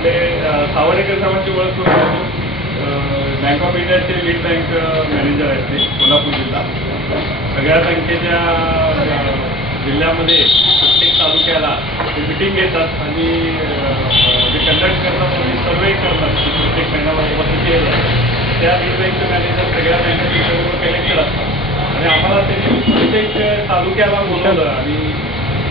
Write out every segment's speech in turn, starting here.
आपले सावडेकर साहेबांची ओळख करून बँक ऑफ इंडियाचे लीड बँक मॅनेजर आहेत ते कोल्हापूर जिल्हा. सगळ्या बँकेच्या जिल्ह्यामध्ये प्रत्येक तालुक्याला ते मिटिंग घेतात आणि जे कंडक्ट करतात आणि सर्वे करतात की प्रत्येक बँकाला उपस्थिती आहे त्या लीड बँकचे मॅनेजर सगळ्या बँकेचे सर्व कलेक्टेड असतात आणि आम्हाला त्यांनी प्रत्येक तालुक्याला बोलवलं आणि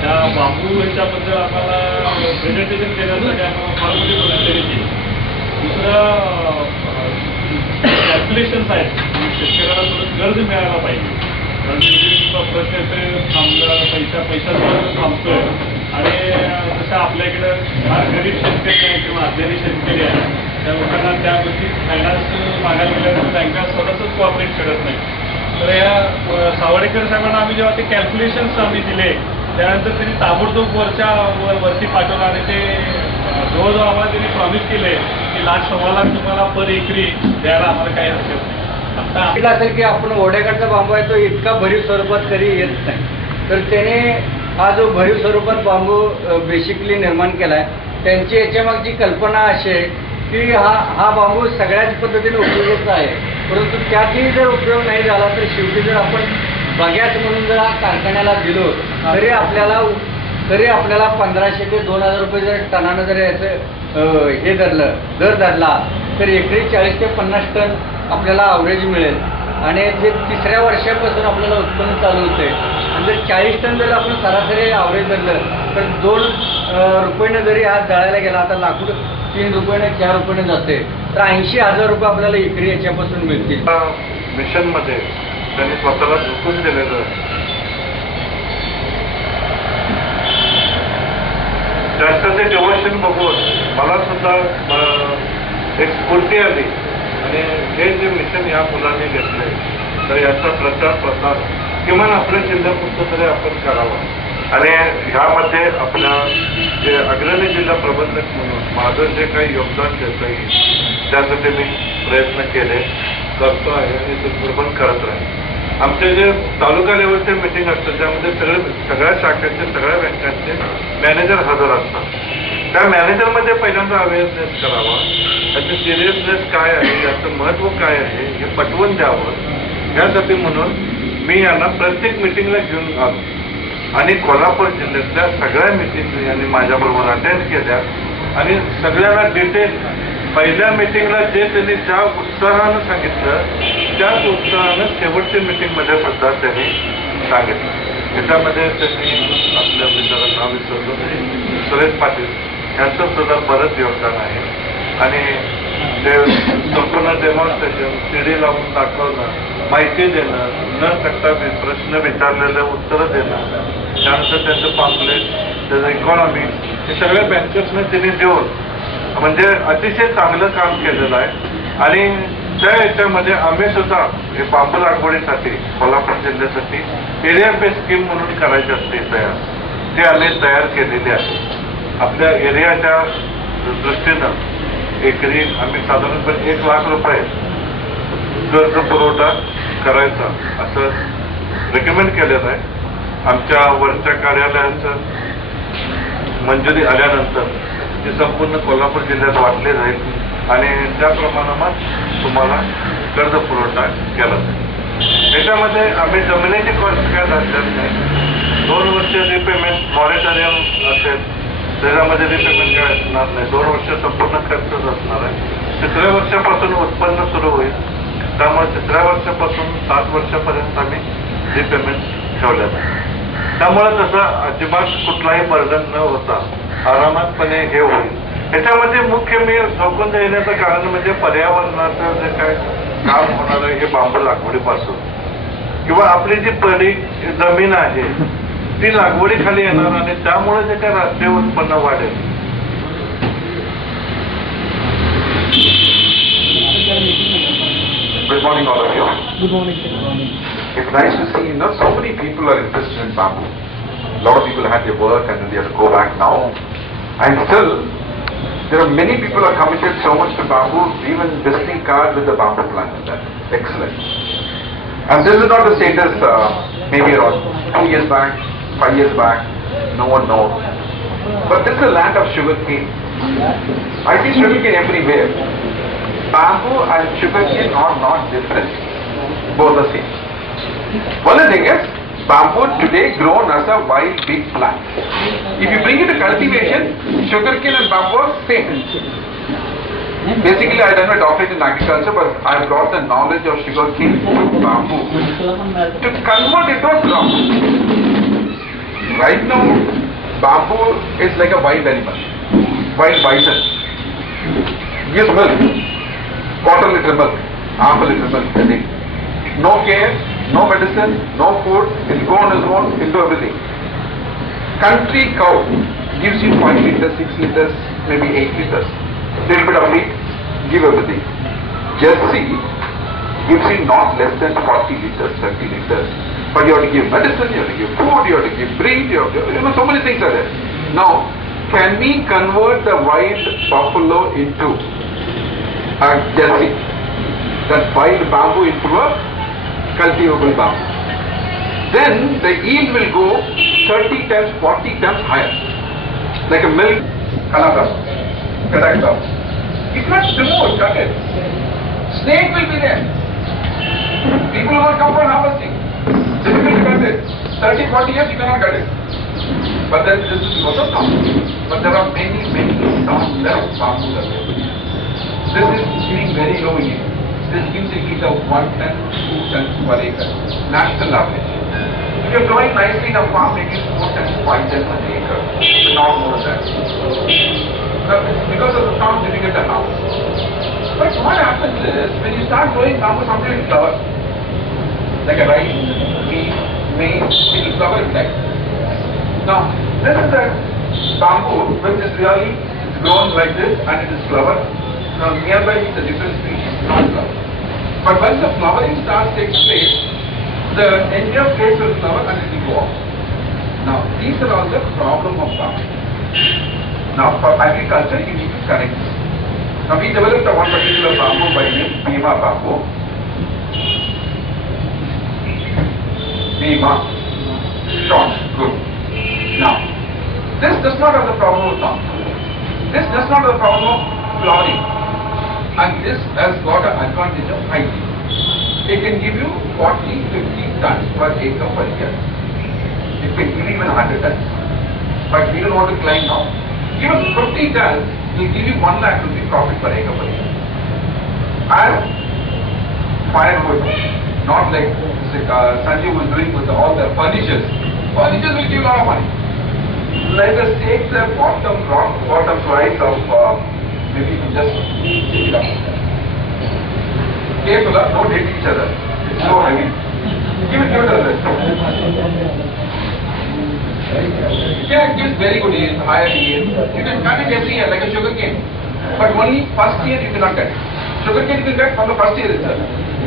त्या बांबू ह्याच्याबद्दल आम्हाला प्रेझेंटेशन देण्यासाठी आम्हाला फॉर्मली बोलायला केली. दुसरं कॅल्क्युलेशन्स आहेत की शेतकऱ्याला थोडं कर्ज मिळायला पाहिजे. कारण प्रश्न थांबला पैशाचा थांबतोय आणि जसं आपल्याकडं फार गरीब शेतकरी आहे किंवा अज्ञानी शेतकरी आहे त्या लोकांना त्या गोष्टी फायनान्स मागायला गेल्यानंतर बँका स्वतःच कोऑपरेट करत नाही. तर या सावडेकर साहेबांना आम्ही जेव्हा ते कॅल्क्युलेशन्स आम्ही दिले त्यानंतर त्यांनी ताबडतोब वरती पाठवलं आणि ते जवळजवळ आम्हाला त्यांनी प्रॉमिस केले की ₹1,00,000 तुम्हाला पर एकरी द्यायला आम्हाला काही हरकत नाही. आता असेल की आपण ओढ्याकडचा बांबू आहे तो इतका भरीव स्वरूपात कधी येत नाही, तर त्याने हा जो भरीव स्वरूपात बांबू बेसिकली निर्माण केला आहे त्यांची याच्यामागची कल्पना अशी आहे की हा बांबू सगळ्याच पद्धतीने उपयोगाचा आहे, परंतु त्यातही जर उपयोग नाही झाला तर शेवटी जर आपण बघ्याच म्हणून जर हा कारखान्याला दिलो तरी आपल्याला 1500 ते 2000 रुपये जर टनानं जर याचं हे दर धरला तर एकरी 40 ते 50 टन आपल्याला ॲव्हरेज मिळेल आणि ते तिसऱ्या वर्षापासून आपल्याला उत्पन्न चालू होते. आणि जर 40 टन जर आपण सरासरी ॲव्हरेज धरलं तर 2 रुपयानं जरी आज जळायला गेला, आता लाकूड 3 रुपयानं 4 रुपयानं जाते तर 80,000 रुपये आपल्याला एकरी याच्यापासून मिळतील. मिशनमध्ये त्यांनी स्वतःला झुकून दिलेलं त्यांचं ते डिवोशन बघून मला सुद्धा एक स्फूर्ती आली आणि हे जे मिशन या मुलांनी घेतले तर याचा प्रचार प्रसार किमान आपल्या जिल्ह्यापुरतं तरी आपण करावा. आणि ह्यामध्ये आपल्या जे अग्रणी जिल्हा प्रबंधक म्हणून माझं जे काही योगदान देता येईल त्यासाठी मी प्रयत्न केले, करतो आहे आणि ते पण करत राहील. आमचे जे तालुका लेवलचे मिटिंग असतात त्यामध्ये सगळ्या शाखेचे सगळ्या बँकांचे मॅनेजर हजर असतात. त्या मॅनेजरमध्ये पहिल्यांदा अवेअरनेस करावा, त्याची सिरियसनेस काय आहे, याचं महत्त्व काय आहे हे पटवून द्यावं. यासाठी म्हणून मी यांना प्रत्येक मिटिंगला घेऊन आलो आणि कोल्हापूर जिल्ह्यातल्या सगळ्या मिटिंग यांनी माझ्याबरोबर अटेंड केल्या आणि सगळ्यांना डिटेल पहिल्या मिटिंगला जे त्यांनी ज्या उत्साहानं सांगितलं त्याच उत्साहानं शेवटच्या मिटिंगमध्ये सुद्धा त्यांनी सांगितलं. त्याच्यामध्ये त्यांनी आपल्या मित्रांना नाव विसरलं सुरेश पाटील यांचं सुद्धा बरंच योगदान आहे आणि ते संपूर्ण डेमॉन्स्ट्रेशन CD लावून दाखवणं, माहिती देणं, न करता प्रश्न विचारलेले उत्तरं देणं, त्यानंतर त्यांचं पॉम्पलेट, त्याचं इकॉनॉमिक्स हे सगळ्या बँकर्सने त्यांनी देऊन म्हणजे अतिशय चांगलं काम केलेलं आहे. आणि त्या याच्यामध्ये आम्ही सुद्धा हे बांबू लागवडीसाठी कोल्हापूर जिल्ह्यासाठी एरिया बेस्ड स्कीम म्हणून करायची असते तयार, ते आम्ही तयार केलेली आहे. आपल्या एरियाच्या दृष्टीनं एकरी आम्ही साधारणपणे ₹1,00,000 कर्ज पुरवठा करायचा असं रेकमेंड केलेलं आहे. आमच्या वरच्या कार्यालयाचं मंजुरी आल्यानंतर ती संपूर्ण कोल्हापूर जिल्ह्यात वाटली जाईल आणि त्या प्रमाणात तुम्हाला कर्ज पुरवठा केला जाईल. त्याच्यामध्ये आम्ही जमिनीची कॉस्ट काय धरलेली नाही. 2 वर्ष रिपेमेंट मॉरेटोरियम असेल त्याच्यामध्ये रिपेमेंट काय असणार नाही. 2 वर्ष संपूर्ण खर्चच असणार आहे. 3ऱ्या वर्षापासून उत्पन्न सुरू होईल, त्यामुळे 3ऱ्या वर्षापासून 7 वर्षापर्यंत आम्ही रिपेमेंट ठेवलेलं आहे. त्यामुळे तसं अजिबात कुठलाही बर्डन न होता आरामातपणे हे होईल. याच्यामध्ये मुख्य मी झोकून देण्याचं कारण म्हणजे पर्यावरणाचं जे काय काम होणार आहे हे बांबू लागवडीपासून किंवा आपली जी जमीन आहे ती लागवडीखाली येणार आणि त्यामुळे जे काय राष्ट्रीय उत्पन्न वाढेल. Good morning, all of you. Good morning, sir. Good morning. It's nice to see, so many people are interested in bamboo. A lot of people had their work and then they have to go back now. And still, there are many people who are committed so much to bamboo, even visiting cards with the bamboo plant in that. Excellent. And this is not the status maybe around 2 years back, 5 years back, no one knows. But this is the land of sugar cane. I see sugarcane everywhere. Bamboo and sugarcane are not different. Both the same. One thing is, bamboo today grown as a wild big plant. If you bring it to cultivation, sugarcane and bamboo are same. Basically, I done my doctorate in agriculture, but I brought the knowledge of sugarcane to bamboo to convert it to a crop. Right now, bamboo is like a wild animal, wild bison. Gives milk, quarter liter milk, half a liter milk a day. No care, no medicine, no food. It'll go on its own, into everything. Country cow gives you 5 liters, 6 liters, maybe 8 liters. Little bit of meat, give everything. Jersey gives you not less than 40 liters, 30 liters. But you have to give medicine, you have to give food, you have to give breed, so many things are there. Now, can we convert the wild buffalo into a jersey? That wild bamboo into a cultivable bamboo. Then the yield will go 30 times, 40 times higher. Like a milk, Canada. You cannot remove, cut it. Snake will be there. People will come for harvesting. Difficult to cut it. 30, 40 years you cannot cut it. But then this is also tough. But there are many towns there of bamboos are there. This is giving very low yield. This gives a yield of 1 ton, 2 tons per acre. National average. If you are growing nicely in a farm, it gives 4 tons, 5 tons an acre. Not more than that. Because of the farm, difficult to have. But what happens is, when you start growing bamboo, something will flower. Like a rice, wheat, maize, it will flower in like. Now, this is a bamboo which is really grown like this and it is flower. Now, nearby is a different species, not flower. But once the flowering starts taking place, the entire place will flower and it will go off. Now, these are all the problem of bamboo. Now, for agriculture, you need to correct this. Now, we developed one particular bamboo by name Bhima bamboo. Bhima. Short. Good. Now, this does not have the problem of thorn. This does not have the problem of flowering. And this has got an advantage of height. It can give you 40-50 tons per acre per year. It can give you even 100 tons. But we don't want to climb now. Even 50 tons will give you 1 lakh rupee profit per acre per year. And firewood, not like Sanjeev was doing with all the furnitures. Furnitures will give you a lot of money. Let us take the bottom price of maybe you can just take it up. Careful, don't hit each other. It's so heavy. Give it a rest. Yeah, it gives very good yield, higher yield. You can cut it every year like a sugar cane. But only first year you cannot cut it. Sugar cane you can cut from the first year itself.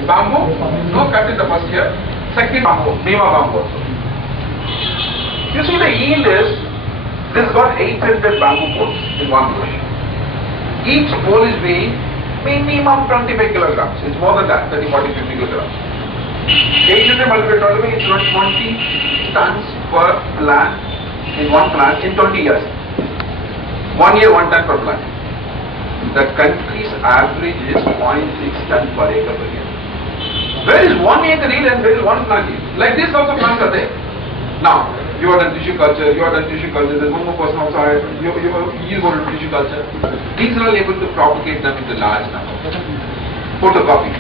Bamboo, no cut in the first year. Second bamboo, Bhima bamboo also. You see the yield is, this has got 800 bamboo poles in one bush. Each pole is weighing minimum 25 kilograms. It's more than that, 30, 40, 50 kilograms. 800 multiplied by 20 tons per plant in one plant in 20 years. 1 year, 1 ton per plant. The country's average is 0.6 ton per acre per year. Where is 1 acre yield and where is 1 plant yield? Like this also plants are there. Now, you are done tissue culture, there's one more person also, you go to tissue culture. These are all able to propagate them into large numbers. Photocopy.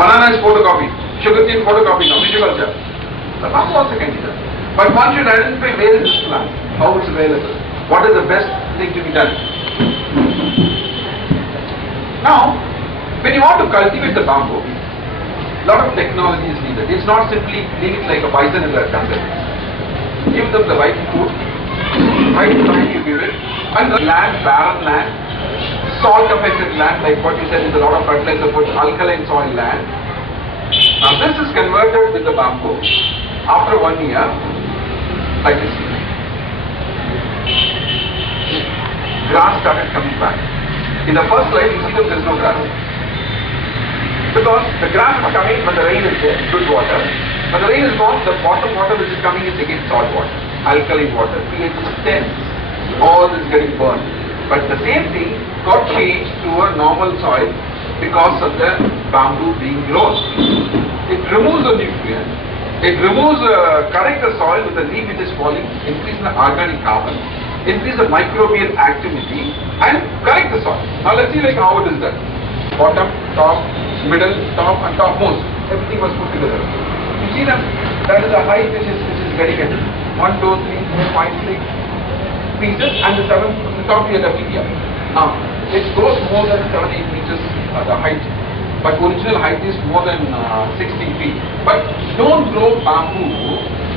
Banana is photocopy. Sugarcane photocopy now, tissue culture. The bamboo also can be done. But one should identify where is this plant, how it's available, what is the best thing to be done. Now, when you want to cultivate the bamboo, a lot of technology is needed. It's not simply leave it like a bison in the jungle. Give them the right food, right time you give it, and the land, barren land, salt affected land, like what you said is a lot of fertilizer put, alkaline soil land. Now this is converted with the bamboo after 1 year, like this. Grass started coming back. In the first slide you see that there is no grass. Because the grass is coming when the rain is there, good water. When the rain is gone, the bottom water which is coming is again salt water, alkaline water, pH is 10. All this is getting burned. But the same thing got changed to a normal soil because of the bamboo being grown. It removes the nutrient, it removes, correct the soil with the leaf which is falling, increase the organic carbon, increase the microbial activity and correct the soil. Now let's see like how it is done. Bottom, top, middle, top and topmost. Everything was put together. You see that is the height which is getting it. 1, 2, 3, 4, 5, 6 pieces and the 7th from the top we are left here. Now it goes more than 7-8 meters the height. But original height is more than 60 feet. But don't grow bamboo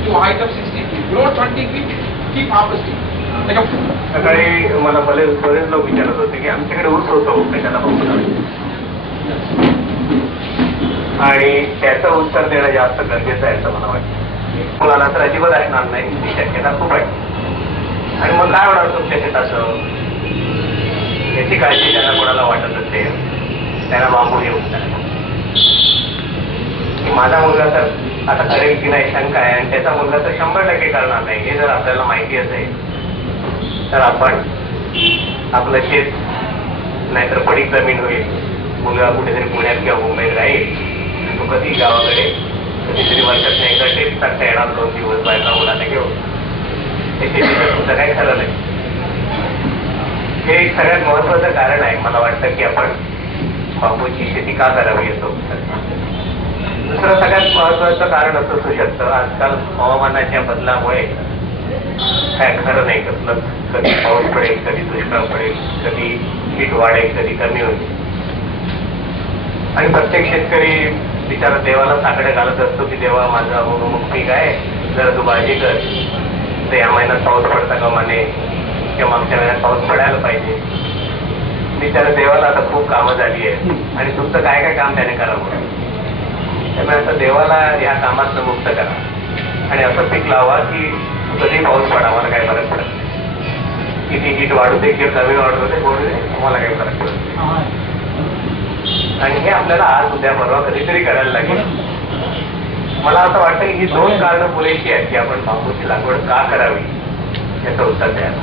to a height of 60 feet. Grow 20 feet, keep harvesting. Like a सकाळी मला बरेच लोक विचारत होते की आमच्याकडे ऊस होतो कशाला बांबू लावायचा आणि त्याचं उत्तर देणं जास्त गरजेचं आहे असं मला वाटतं. मुलाला तर अजिबात असणार नाही ही शक्यता खूप आहे. आणि मग काय होणार तुमच्या शेताचं याची काळजी त्यांना कोणाला वाटत असेल त्यांना बांबू घेऊन माझा मुलगा तर आता करेल की नाही शंका आहे आणि त्याचा मुलगा तर 100% करणार नाही हे जर आपल्याला माहिती असेल तर आपण आपलं शेत नाहीतर पडीक जमीन होईल. मुलगा कुठेतरी पुण्यात किंवा मुंबईत राहील तो कधी गावाकडे कधीतरी वर्षात नाही कधीच टाकता येणार 2 दिवस बायका मुलांना घेऊन हे शेतीचं तुमचं काही खरं नाही. हे एक सगळ्यात महत्वाचं कारण आहे मला वाटतं की आपण बांबूची शेती का करावी येतो. दुसरं सगळ्यात महत्वाचं कारण असं असू शकतं आजकाल हवामानाच्या बदलामुळे काय खरं नाही कसलं कधी पाऊस पडेल कधी दुष्काळ पडेल कधी हीट वाढेल कधी कमी होईल आणि प्रत्येक शेतकरी बिचारा देवाला साकडे घालत असतो की देवा माझा मग पीक आहे जरा तू काळजी कर तर या महिन्यात पाऊस पडता कामा नये किंवा मागच्या महिन्यात पाऊस पडायला पाहिजे. बिचारा देवाला आता खूप कामं झाली आहे आणि तुमचं काय काय काम त्याने करावं त्यामुळे आता देवाला ह्या कामातनं मुक्त करा आणि असं पीक लावा की कधी पाऊस पडा मला काय फरक पडत नाही. किती हीट वाढू दे किंवा कमी वाढू दे बोलू दे मला काही फरक पडत नाही. आणि हे आपल्याला आज उद्या परवा कधीतरी करायला लागेल. मला असं वाटतं की ही 2 कारणं पुरेशी आहेत की आपण बांबूची लागवड का करावी याचं उत्तर द्यायला.